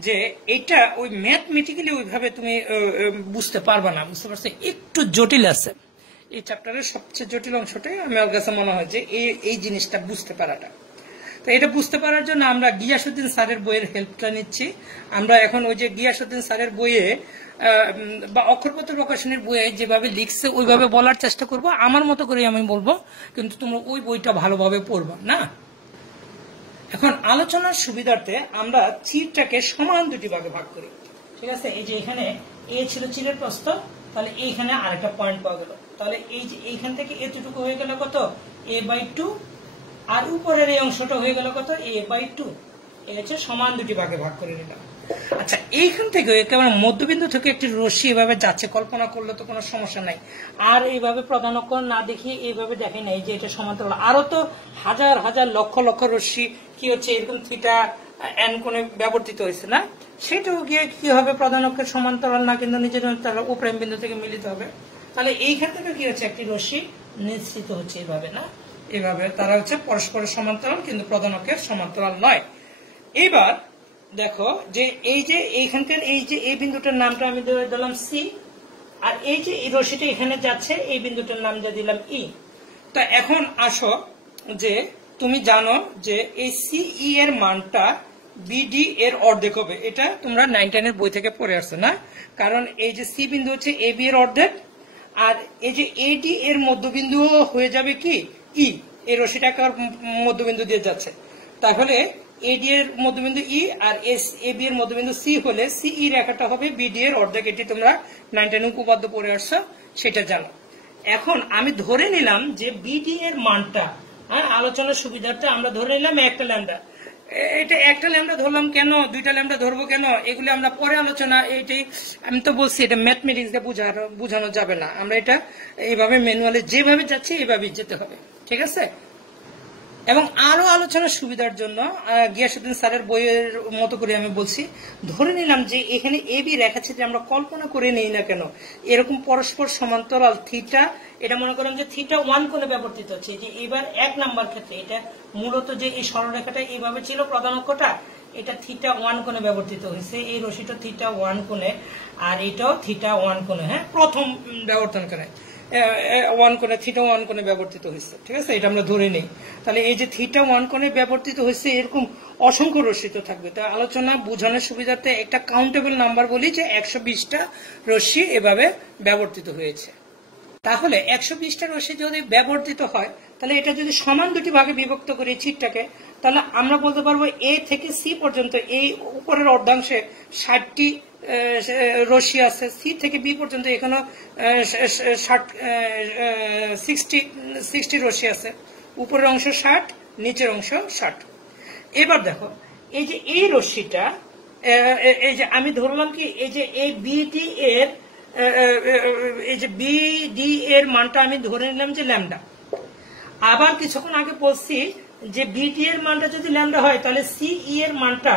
যে এটা ওই ম্যাথমেটিক্যালি ওইভাবে তুমি বুঝতে পারবা না, বুঝতে পারছো? একটু জটিল আছে এই চ্যাপ্টারের সবচেয়ে জটিল অংশটাই আমার কাছে মনে হয় যে এই জিনিসটা বুঝতে পারাটা। তো এটা বুঝতে পারার জন্য আমরা গিয়াসউদ্দিন স্যারের বইয়ের হেল্পটা নিচ্ছি। আমরা এখন ওই যে গিয়াসউদ্দিন স্যারের বইয়ে বা অক্ষরপত্র প্রকাশনের বইয়ে যেভাবে লিখছে ওইভাবে বলার চেষ্টা করব, আমার মতো করে আমি বলবো, কিন্তু তোমরা ওই বইটা ভালোভাবে পড়বা না। এখন আলোচনার সুবিধার্থে আমরা চিরটাকে সমান দুটি ভাগে ভাগ করি, ঠিক আছে? এই যে এখানে এ ছিল চিরের প্রস্থ, তাহলে এইখানে আরেকটা পয়েন্ট পাওয়া গেল, তাহলে এই যে এইখান থেকে এতটুকু হয়ে গেল কত? a/2, আর উপরের এই অংশটা হয়ে গেল কত? a/2। এই হচ্ছে সমান দুটি ভাগে ভাগ করে নিলাম। আচ্ছা, এইখান থেকে একেবারে মধ্যবিন্দু থেকে একটি রশ্মি এভাবে যাচ্ছে, কল্পনা করলে তো কোনো সমস্যা নাই। আর এইভাবে প্রধান অক্ষ না দেখিয়ে এইভাবে দেখে নাই যে এটা সমান্তরাল, আরো তো হাজার হাজার লক্ষ লক্ষ রশ্মি কি হচ্ছে এরকম থিটা এন কোণে ব্যবর্তিত হয়েছে না, সেটাও গিয়ে কি হবে? প্রধান অক্ষের সমান্তরাল না, কিন্তু নিজের তারা উপরেম বিন্দু থেকে মিলিত হবে। তাহলে এইখান থেকে কি হচ্ছে? একটি রশ্মি নিশ্চিত হচ্ছে এইভাবে, না এইভাবে তারা হচ্ছে পরস্পরের সমান্তরাল, কিন্তু প্রধান অক্ষের সমান্তরাল নয়। এইবার দেখো যে এই যে এইখানকার এই যে এই বিন্দুটার নামটা আমি দিলাম সি, আর এই যে এই রশ্মিটা এখানে যাচ্ছে এই বিন্দুটার নাম যা দিলাম ই। তো এখন আসো যে তুমি জানো যে এই সিই এর মানটা বিডি এর অর্ধেক হবে, এটা তোমরা 9 10 এর বই থেকে পড়ে আসছো না? কারণ এই যে সি বিন্দু হচ্ছে এ বি এর অর্ধেক, আর এই যে এডি এর মধ্যবিন্দু হয়ে যাবে কি ই, এই রশ্মিটা মধ্যবিন্দু দিয়ে যাচ্ছে। তাহলে এডি এর মধ্যবিন্দু ই আর এ বি এর মধ্যবিন্দু সি হলে সিই রেখাটা হবে বিডি এর অর্ধেক। এটি তোমরা 9 10 উপপাদ্য পড়ে আসছো, সেটা জানো। এখন আমি ধরে নিলাম যে বিডি এর মানটা, আলোচনার সুবিধার্থে আমরা ধরে নিলাম একটা ল্যামডা। এটা একটা ল্যামডা ধরলাম কেন, দুইটা ল্যামডা ধরবো কেন, এগুলি আমরা পরে আলোচনা। এইটাই আমি তো বলছি, এটা ম্যাথমেটিক্স দিয়ে বোঝানো যাবে না, আমরা এটা এইভাবে ম্যানুয়ালে যেভাবে যাচ্ছি এইভাবেই যেতে হবে, ঠিক আছে? এবং আরো আলোচনার সুবিধার জন্য গিয়াসউদ্দিন স্যারের বইয়ের মতো করে আমি বলছি, ধরে নিলাম যে এখানে এবি রেখাচিত্রে আমরা কল্পনা করে নেই না কেন এরকম পরস্পর সমান্তরাল থিটা, এটা মনে করেন যে থিটা 1 কোণে ব্যবর্তিত হচ্ছে। যে এবার 1 নাম্বার ক্ষেত্রে এটা মূলত যে এই সরলরেখাটা এইভাবে ছিল প্রধান অক্ষটা, এটা থিটা 1 কোণে ব্যবর্তিত হয়েছে, এই রশিটা থিটা 1 কোণে, আর এটাও থিটা 1 কোণে, হ্যাঁ প্রথম ব্যবর্তন করে 1 কোণে থিটা 1 কোণে ব্যবর্তিত হয়েছে, ঠিক আছে, এটা আমরা ধরে নেই। তাহলে এই যে থিটা 1 কোণে ব্যবর্তিত হয়েছে এরকম অসংখ্য রশ্মি তো থাকবে। তা আলোচনা বোঝানোর সুবিধার্থে একটা কাউন্টেবল নাম্বার বলি যে 120টা রশ্মি এভাবে ব্যবর্তিত হয়েছে। তাহলে 120টা রশ্মি যদি ব্যবর্তিত হয় তাহলে এটা যদি সমান দুটি ভাগে বিভক্ত করি চিত্রটাকে, তাহলে আমরা বলতে পারবো এ থেকে সি পর্যন্ত এই উপরের অর্ধাংশে 60টি রশ্মি আছে, সি থেকে বি পর্যন্ত এখানে 60 রশ্মি আছে, উপরের অংশ 60, নিচের অংশ 60। এবার দেখো এই যে এই রশ্মিটা, এই যে আমি ধরলাম কি এই যে এই বিডি এর এই যে বিডি এর মানটা আমি ধরে নিলাম যে ল্যামডা। আবার কিছুক্ষণ আগে বলছি যে বিডি এর মানটা যদি ল্যামডা হয় তাহলে সিই এর মানটা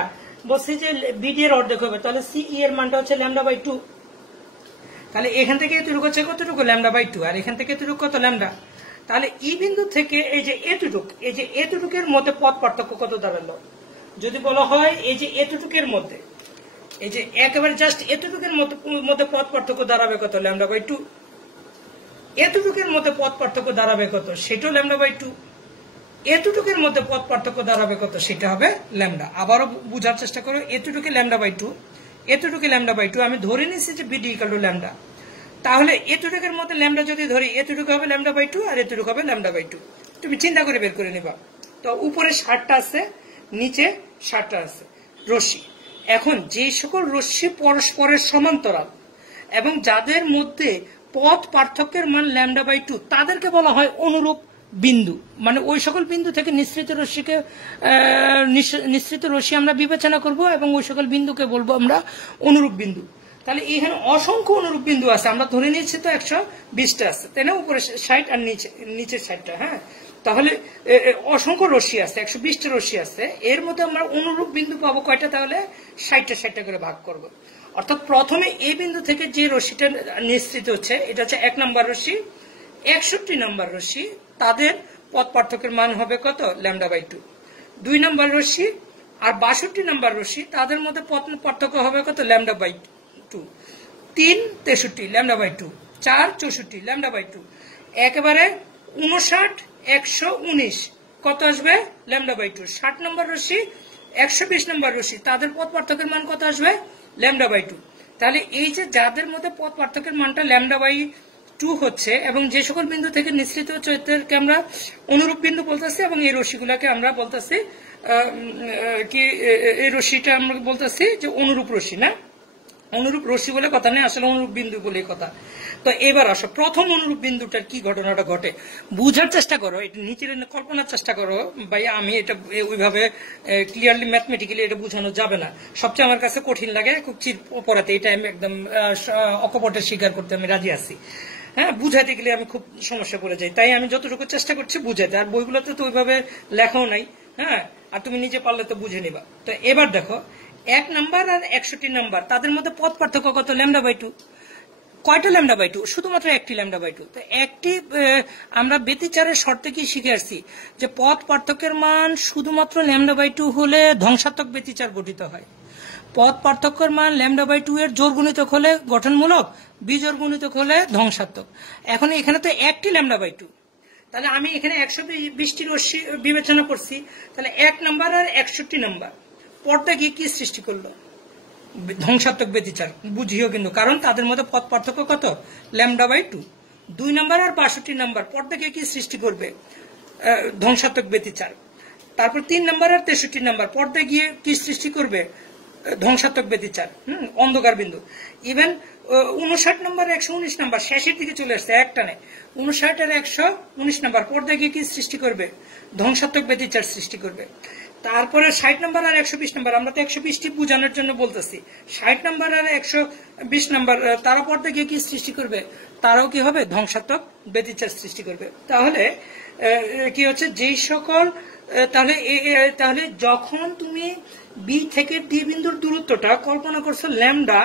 বলছি যে বিডি এর অর্ধেক হবে, তাহলে সিই এর মানটা হচ্ছে ল্যামডা বাই 2। তাহলে এখান থেকে এতটুকু হচ্ছে কতটুকু ল্যামডা বাই 2, আর এখান থেকে এতটুকু কত ল্যামডা। তাহলে ই বিন্দু থেকে এই যে এতটুকের মধ্যে পথ পার্থক্য কত দাঁড়ালো, যদি বলা হয় এই যে এতটুকের মধ্যে, এই যে একেবারে জাস্ট এতটুকের মধ্যে পথ পার্থক্য দাঁড়াবে কত, ল্যামডা বাই 2। এতটুকের মধ্যে পথ পার্থক্য দাঁড়াবে কত, সেটাও ল্যামডা বাই 2। এতটুকের মধ্যে পথ পার্থক্য দাঁড়াবে কত, সেটা হবে ল্যামডা। আবারও বুঝার চেষ্টা করো, এতটুকু ল্যামডা বাই 2, এতটুকু ল্যামডা বাই 2, আমি ধরে নিচ্ছি যে বিডি ইকুয়াল টু ল্যামডা। তাহলে এতটুকুর মধ্যে ল্যামডা যদি ধরি, এতটুকু হবে ল্যামডা বাই 2 আর এতটুকু হবে ল্যামডা বাই 2। তুমি চিন্তা করে বের করে নিবা। তো উপরে 60টা আছে, নিচে 60টা আছে রশ্মি। এখন যে সকল রশ্মি পরস্পরের সমান্তরাল এবং যাদের মধ্যে পথ পার্থক্যের মান ল্যামডা বাই 2, তাদেরকে বলা হয় অনুরূপ বিন্দু। মানে ওই সকল বিন্দু থেকে নিঃসৃত রশ্মি আমরা বিবেচনা করব এবং ওই সকল বিন্দুকে বলবো আমরা অনুরূপ বিন্দু। তাহলে এখানে অসংখ্য অনুরূপ বিন্দু আছে, আমরা ধরে নিয়েছি তো 120টা আছে, তাই না, উপরে 60 আর নিচে 60টা, হ্যাঁ। তাহলে অসংখ্য রশ্মি আছে, 120টা রশ্মি আছে, এর মধ্যে আমরা অনুরূপ বিন্দু পাবো কয়টা, তাহলে 60টা করে ভাগ করব। অর্থাৎ প্রথমে এই বিন্দু থেকে যে রশ্মিটা নিঃসৃত হচ্ছে এটা হচ্ছে 1 নম্বর রশ্মি, 61 নম্বর রশ্মি, তাদের পথ পার্থক্যের মান হবে কত, ল্যামডা বাই 2। 2 নম্বর রশ্মি আর 62 নম্বর রশ্মি, তাদের মধ্যে পথ পার্থক্য হবে কত, lambda by 2। 3 63 lambda by 2, 4 64 lambda by 2, একেবারে 59 119 কত আসবে, ল্যামডা বাই 2। 60 নম্বর রশ্মি 120 নম্বর রশ্মি, তাদের পথ পার্থক্যের মান কত আসবে, ল্যামডা বাই 2। তাহলে এই যে যাদের মধ্যে পথ পার্থক্যের মানটা ল্যামডা বাই 2 হচ্ছে এবং যে সকল বিন্দু থেকে নিঃসৃত হচ্ছে এদেরকে আমরা অনুরূপ বিন্দু বলতেছি, এবং এই রশ্মিগুলাকে আমরা বলতেছি কি, এই রশ্মিটা আমরা বলতেছি যে অনুরূপ রশ্মি, না অনুরূপ রশ্মি বলে কথা নেই, আসলে অনুরূপ বিন্দু বলে কথা। তো এবার আসো প্রথম অনুরূপ বিন্দুটার কি ঘটনাটা ঘটে বুঝার চেষ্টা করো, এটা নিচের কল্পনার চেষ্টা করো ভাই। আমি এটা ওইভাবে ক্লিয়ারলি ম্যাথমেটিক্যালি এটা বোঝানো যাবে না, সবচেয়ে আমার কাছে কঠিন লাগে খুব চির পড়াতে, এটা আমি একদম অকপটে স্বীকার করতে আমি রাজি আছি। হ্যাঁ, বুঝাইতে গেলে আমি খুব সমস্যা পড়ে যাই, তাই আমি যতটুকু চেষ্টা করছি বুঝাইতে, আর বইগুলোতে তো ওইভাবে লেখাও নাই। হ্যাঁ, আর তুমি নিজে পারলে তো বুঝে নিবা। তো এবার দেখো 1 নাম্বার আর 61 নাম্বার, তাদের মধ্যে পথ পার্থক্য কত, ল্যামডা বাই 2। কয়টা ল্যামডা বাই 2, শুধুমাত্র একটি ল্যামডা বাই 2। তো একটি আমরা ব্যতিচারের শর্তে কি শিখে আসছি যে পথ পার্থক্যের মান শুধুমাত্র ল্যামডা বাই 2 হলে ধ্বংসাত্মক ব্যতিচার গঠিত হয়। পথ পার্থক্যের মান ল্যামডা বাই 2 এর জোড় গুণিতক হলে গঠনমূলক, বিজোড় গুণিতক হলে ধ্বংসাত্মক। এখন এখানে তো একটি ল্যামডা বাই 2, তাহলে আমি এখানে 120টি রশ্মি বিবেচনা করছি, তাহলে 1 নাম্বার আর 61 নাম্বার পর্দা গিয়ে কি সৃষ্টি করলো, ধ্বংসাত্মক ব্যতিচার। বুঝিও কিন্তু, কারণ তাদের মধ্যে পথ পার্থক্য কত, ল্যামডা বাই 2। 2 নাম্বার আর 62 নাম্বার পর্দা গিয়ে কি সৃষ্টি করবে, ধ্বংসাত্মক ব্যতিচার। তারপর 3 নাম্বার আর 63 নাম্বার পর্দা গিয়ে কি সৃষ্টি করবে, ধ্বংসাত্মক ব্যতিচার, অন্ধকার বিন্দু। ইভেন 59 নম্বর 119 নাম্বার শেষের দিকে চলে আসছে একটানে, 59 আর 119 নাম্বার পর্দা গিয়ে কি সৃষ্টি করবে, ধ্বংসাত্মক ব্যতিচার সৃষ্টি করবে। তারপরে 60 নাম্বার আর 120 নাম্বার, আমরা তো 120টি বোঝানোর জন্য বলতেছি, 60 নাম্বার আর 120 নাম্বার তারা পর্দা গিয়ে কি সৃষ্টি করবে, তারাও কি হবে ধ্বংসাত্মক ব্যতিচার সৃষ্টি করবে। তাহলে কি হচ্ছে যেই সকল তাহলে যখন তুমি বি থেকে ডি বিন্দুর দূরত্বটা কল্পনা করছো ল্যামডা,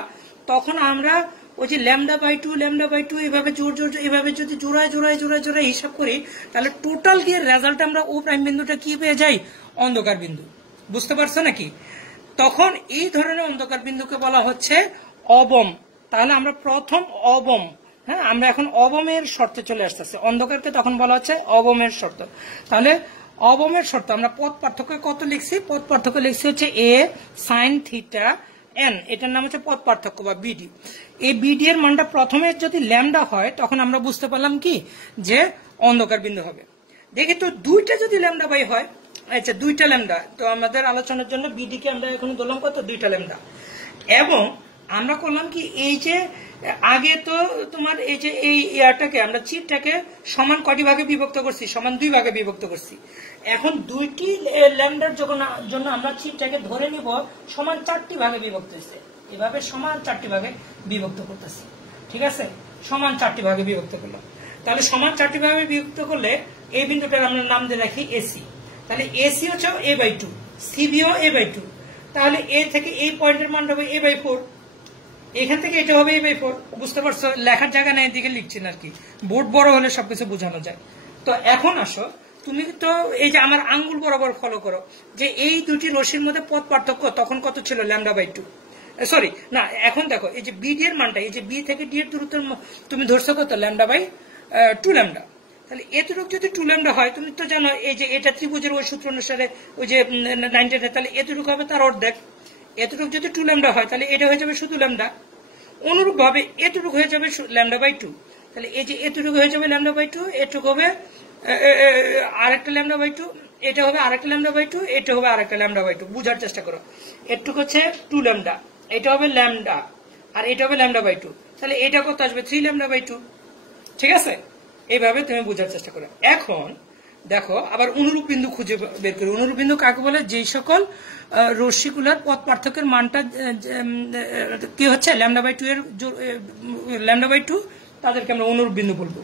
তখন আমরা ওই যে λ/2 এভাবে এভাবে যদি জোড়ায় হিসাব করি, তাহলে টোটাল দিয়ে রেজাল্ট আমরা ও প্রাইম বিন্দুটা কি পেয়ে যাই, অন্ধকার বিন্দু। বুঝতে পারছো নাকি? তখন এই ধরনের অন্ধকার বিন্দুকে বলা হচ্ছে অবম। তাহলে আমরা প্রথম অবম, হ্যাঁ, আমরা এখন অবমের শর্তে চলে আসতেছে। অন্ধকারকে তখন বলা হচ্ছে অবমের শর্ত। তাহলে অবমের শর্ত আমরা পথ পার্থক্য কত লিখছি? পথ পার্থক্য লিখছি হচ্ছে a sin θ n, এটার নাম হচ্ছে পথ পার্থক্য বা বিডি। এই বিডি এর মানটা প্রথমে যদি ল্যামডা হয়, তখন আমরা বুঝতে পারলাম কি যে অন্ধকার বিন্দু হবে। দেখি তো দুইটা যদি ল্যামডা বাই হয়, আচ্ছা দুইটা ল্যামডা, তো আমাদের আলোচনার জন্য বিডি কে আমরা এখন ধরলাম কত, দুইটা ল্যামডা। এবং আমরা করলাম কি, এই যে আগে তো তোমার এই যে এই ইয়ারটাকে আমরা চিরটাকে সমান কটি ভাগে বিভক্ত করছি, সমান 2 ভাগে বিভক্ত করছি। এখন দুইটি ল্যামডার জন্য আমরা চিরটাকে ধরে নিব সমান 4টি ভাগে বিভক্ত হয়েছে। এভাবে সমান 4টি ভাগে বিভক্ত করতেছি, ঠিক আছে? সমান 4টি ভাগে বিভক্ত করলাম। তাহলে সমান 4টি ভাগে বিভক্ত করলে এই বিন্দুটার আমরা নাম দিয়ে রাখি এসি। তাহলে এসি হচ্ছে a/2, সিবিও a/2। তাহলে এ থেকে এই পয়েন্টের মান হবে a/4, এখান থেকে এটা হবে a/4। বুঝতে পারছো? লেখার জায়গা নেই, এদিকে লিখছি না আর কি, বোর্ড বড় হলে সবকিছু বোঝানো যায়। তো এখন আসো, তুমি তো এই যে আমার আঙ্গুল বরাবর ফলো করো যে এই দুটি রশ্মির মধ্যে পথ পার্থক্য তখন কত ছিল, λ/2। সরি না, এখন দেখো এই যে বিডি এর মানটা, এই যে বি থেকে ডি এর দূরত্ব তুমি ধরছো কত, λ/2 ল্যামডা। তাহলে এতটুকু যদি 2 ল্যামডা হয়, তুমি তো জানো এই যে এটা ত্রিভুজের ওই সূত্র অনুসারে ওই যে 90, তাহলে এতটুকু হবে তার অর্ধেক। এতটুকু যদি 2 ল্যামডা হয়, তাহলে এটা হয়ে যাবে শুধু ল্যামডা। অনুরূপ ভাবে এতটুকু হয়ে যাবে λ/2। তাহলে এই যে এতটুকু হয়ে যাবে λ/2, এটুকু হবে আরেকটা λ/2, এটা হবে আরেকটা λ/2, এটা হবে আরেকটা λ/2। বুঝার চেষ্টা করো, এটুকু হচ্ছে 2 ল্যামডা, এটা হবে ল্যামডা, আর এটা হবে λ/2। তাহলে এটা কত আসবে, 3 λ/2। ঠিক আছে? এইভাবে তুমি বোঝার চেষ্টা করো। এখন দেখো আবার অনুরূপ বিন্দু খুঁজে বের করি। অনুরূপ বিন্দু কাকে বলে? যেই সকল রশ্মিগুলোর পথ পার্থক্যের মানটা কি হচ্ছে λ/2 এর λ/2, তাদেরকে আমরা অনুরূপ বিন্দু বলবো।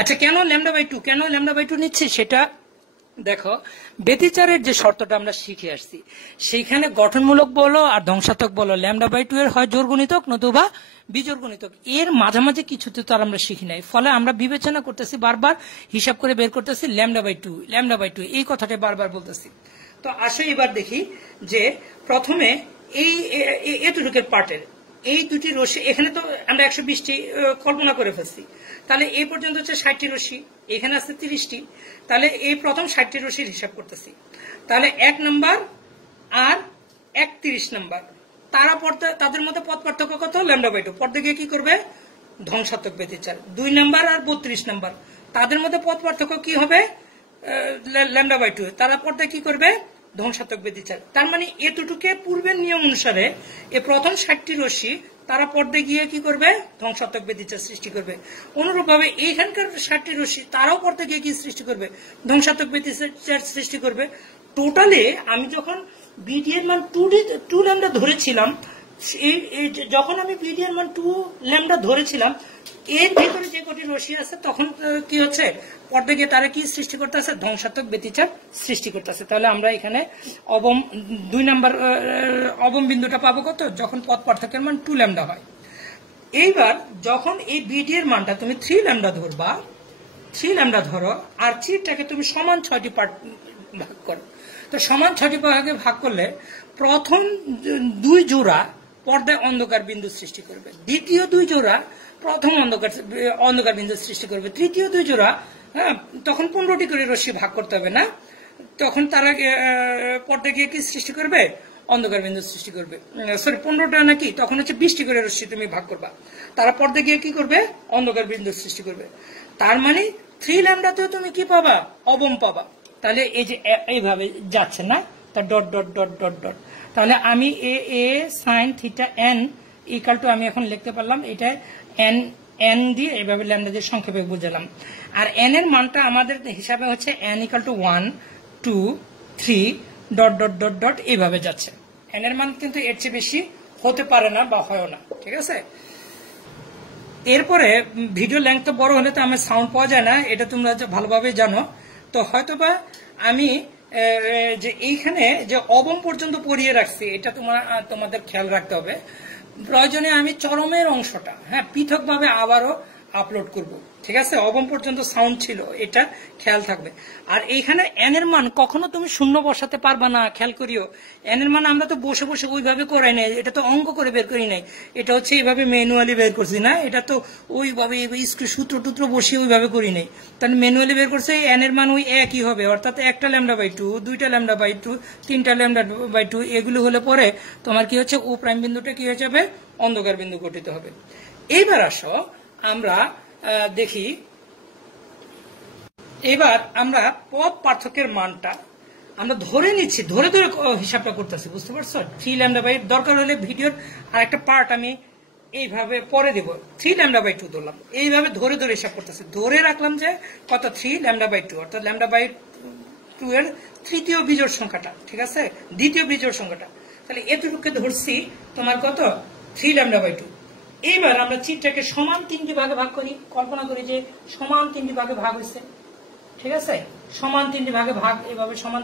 আচ্ছা, কেন λ/2, কেন λ/2 নিচ্ছি সেটা দেখো। ব্যতিচারের যে শর্তটা আমরা শিখে আসছি, সেইখানে গঠনমূলক বলো আর ধ্বংসাত্মক বলো, λ/2 এর হয় জোড় গুণিতক নতুবা বিজোড় গুণিতক। এর মাঝামাঝি কিছুতে তো আর আমরা শিখি নাই, ফলে আমরা বিবেচনা করতেছি, বারবার হিসাব করে বের করতেছি λ/2 এই কথাটা বারবার বলতেছি। তো আসো এবার দেখি যে প্রথমে এই এতটুকের পার্টের এই দুটি রশ্মি, এখানে তো আমরা 120টি কল্পনা করে ফেলছি। তাহলে এই পর্যন্ত হচ্ছে 60টি রশ্মি, এখানে আছে 30টি। তাহলে এই প্রথম 60টি রশ্মির হিসাব করতেছি। তাহলে 1 নম্বর আর 31 নম্বর, তারা তাদের মধ্যে পথ পার্থক্য কত, λ/2। পর্দা গিয়ে কি করবে, ধ্বংসাত্মক ব্যতিচার। 2 নম্বর আর 32 নম্বর, তাদের মধ্যে পথ পার্থক্য কি হবে, λ/2। তারা পর্দা কি করবে, ধ্বংসাত্মক ব্যতিচার। তার মানে এতটুকু পূর্বের নিয়ম অনুসারে এই প্রথম 60টি রশ্মি তারা পর্দায় গিয়ে কি করবে, ধ্বংসাত্মক ব্যতিচার সৃষ্টি করবে। অনুরূপ ভাবে এইখানকার 60টি রশ্মি তারাও পর্দায় গিয়ে কি সৃষ্টি করবে, ধ্বংসাত্মক ব্যতিচার সৃষ্টি করবে। টোটালে আমি যখন বিডি এর মান 2 ল্যামডা ধরেছিলাম, যখন আমি বিডি এর মান 2 ল্যামডা ধরেছিলাম, এর ভিতরে যে কটি রশ্মি আছে তখন কি হচ্ছে, পর্দায় গিয়ে তারা কি সৃষ্টি করতেছে, ধ্বংসাত্মক ব্যতিচার সৃষ্টি করতেছে। তাহলে আমরা এখানে অবম 2 নম্বর অবম বিন্দুটা পাবো কত, যখন পথ পার্থক্যের মান 2 ল্যামডা হয়। এইবার যখন এই বিডি এর মানটা তুমি 3 ল্যামডা ধরবা, 3 ল্যামডা ধরো, আর চিরটাকে তুমি সমান 6টি পার্ট ভাগ করো। তো সমান 6টি ভাগে ভাগ করলে প্রথম 2 জোড়া পর্দায় অন্ধকার বিন্দু সৃষ্টি করবে, দ্বিতীয় 2 জোড়া প্রথম অন্ধকার বিন্দু সৃষ্টি করবে, তৃতীয় 2 জোড়া, হ্যাঁ, তখন 15টি করে রশ্মি ভাগ করতে হবে না, তখন তারা পর্দায় গিয়ে কি সৃষ্টি করবে, অন্ধকার বিন্দু সৃষ্টি করবে। সরি 15টা নাকি, তখন হচ্ছে 20টি করে রশ্মি তুমি ভাগ করবা, তারা পর্দায় গিয়ে কি করবে, অন্ধকার বিন্দু সৃষ্টি করবে। তার মানে 3 ল্যামডাতেও তুমি কি পাবা, অবম পাবা। তাহলে এই যে এইভাবে যাচ্ছে না, তা dot dot dot dot dot. তাহলে আমি a sine theta n equal to, আমি এখন লিখতে পারলাম এটা এন দিয়ে এইভাবে ল্যামডা দিয়ে সংক্ষেপে বুঝালাম। আর এন এর মানটা আমাদের হিসাবে হচ্ছে N equal two 1 2 3 dot dot dot dot এইভাবে যাচ্ছে। এন এর মান কিন্তু এর চেয়ে বেশি হতে পারে না বা হয় না, ঠিক আছে। এরপরে ভিডিও লেন্থ তো বড় হলে তো আমার সাউন্ড পাওয়া যায় না, এটা তোমরা ভালোভাবে জানো। তো হয়তোবা আমি যে এইখানে যে অবম পর্যন্ত পড়িয়ে রাখছি, এটা তোমাদের খেয়াল রাখতে হবে। প্রয়োজনে আমি চরমের অংশটা পৃথকভাবে আবারও আপলোড করব, ঠিক আছে? অবম পর্যন্ত সাউন্ড ছিল, এটা খেয়াল থাকবে। আর এইখানে এন এর মান কখনো তুমি শূন্য বসাতে পারবা না, খেয়াল করিও। এন এর মান আমরা তো বসে বসে ওইভাবে করে নাই, এটা তো অঙ্ক করে বের করি নাই, এটা হচ্ছে এইভাবে ম্যানুয়ালি বের করছি না, এটা তো ওইভাবে সূত্র টুত্র বসিয়ে ওইভাবে করি নাই, তাহলে ম্যানুয়ালি বের করছে। এন এর মান ওই একই হবে, অর্থাৎ একটা λ/2, দুইটা λ/2, তিনটা λ/2, এগুলো হলে পরে তোমার কি হচ্ছে ও প্রাইম বিন্দুটা কি হয়ে যাবে, অন্ধকার বিন্দু গঠিত হবে। এইবার আসো আমরা দেখি, এবার আমরা পথ পার্থক্যের মানটা আমরা ধরে নিচ্ছি, ধরে ধরে হিসাবটা করতেছি, বুঝতে পারছো? 3λ/, দরকার হলে ভিডিওর আর একটা পার্ট আমি এইভাবে পরে দেব, 3λ/2 ধরলাম, এইভাবে ধরে ধরে হিসাব করতেছি, ধরে রাখলাম যে কত 3λ/2, অর্থাৎ λ/2 এর তৃতীয় বিজোড় সংখ্যাটা, ঠিক আছে, দ্বিতীয় বিজোড় সংখ্যাটা, তাহলে এতটুকুকে ধরছি তোমার কত 3λ/2। এইবার আমরা চিত্রটাকে সমান 3টি ভাগে ভাগ করি, কল্পনা করি যে সমান 3টি ভাগে ভাগ হয়েছে, ঠিক আছে, সমান 3টি ভাগে ভাগ, এইভাবে সমান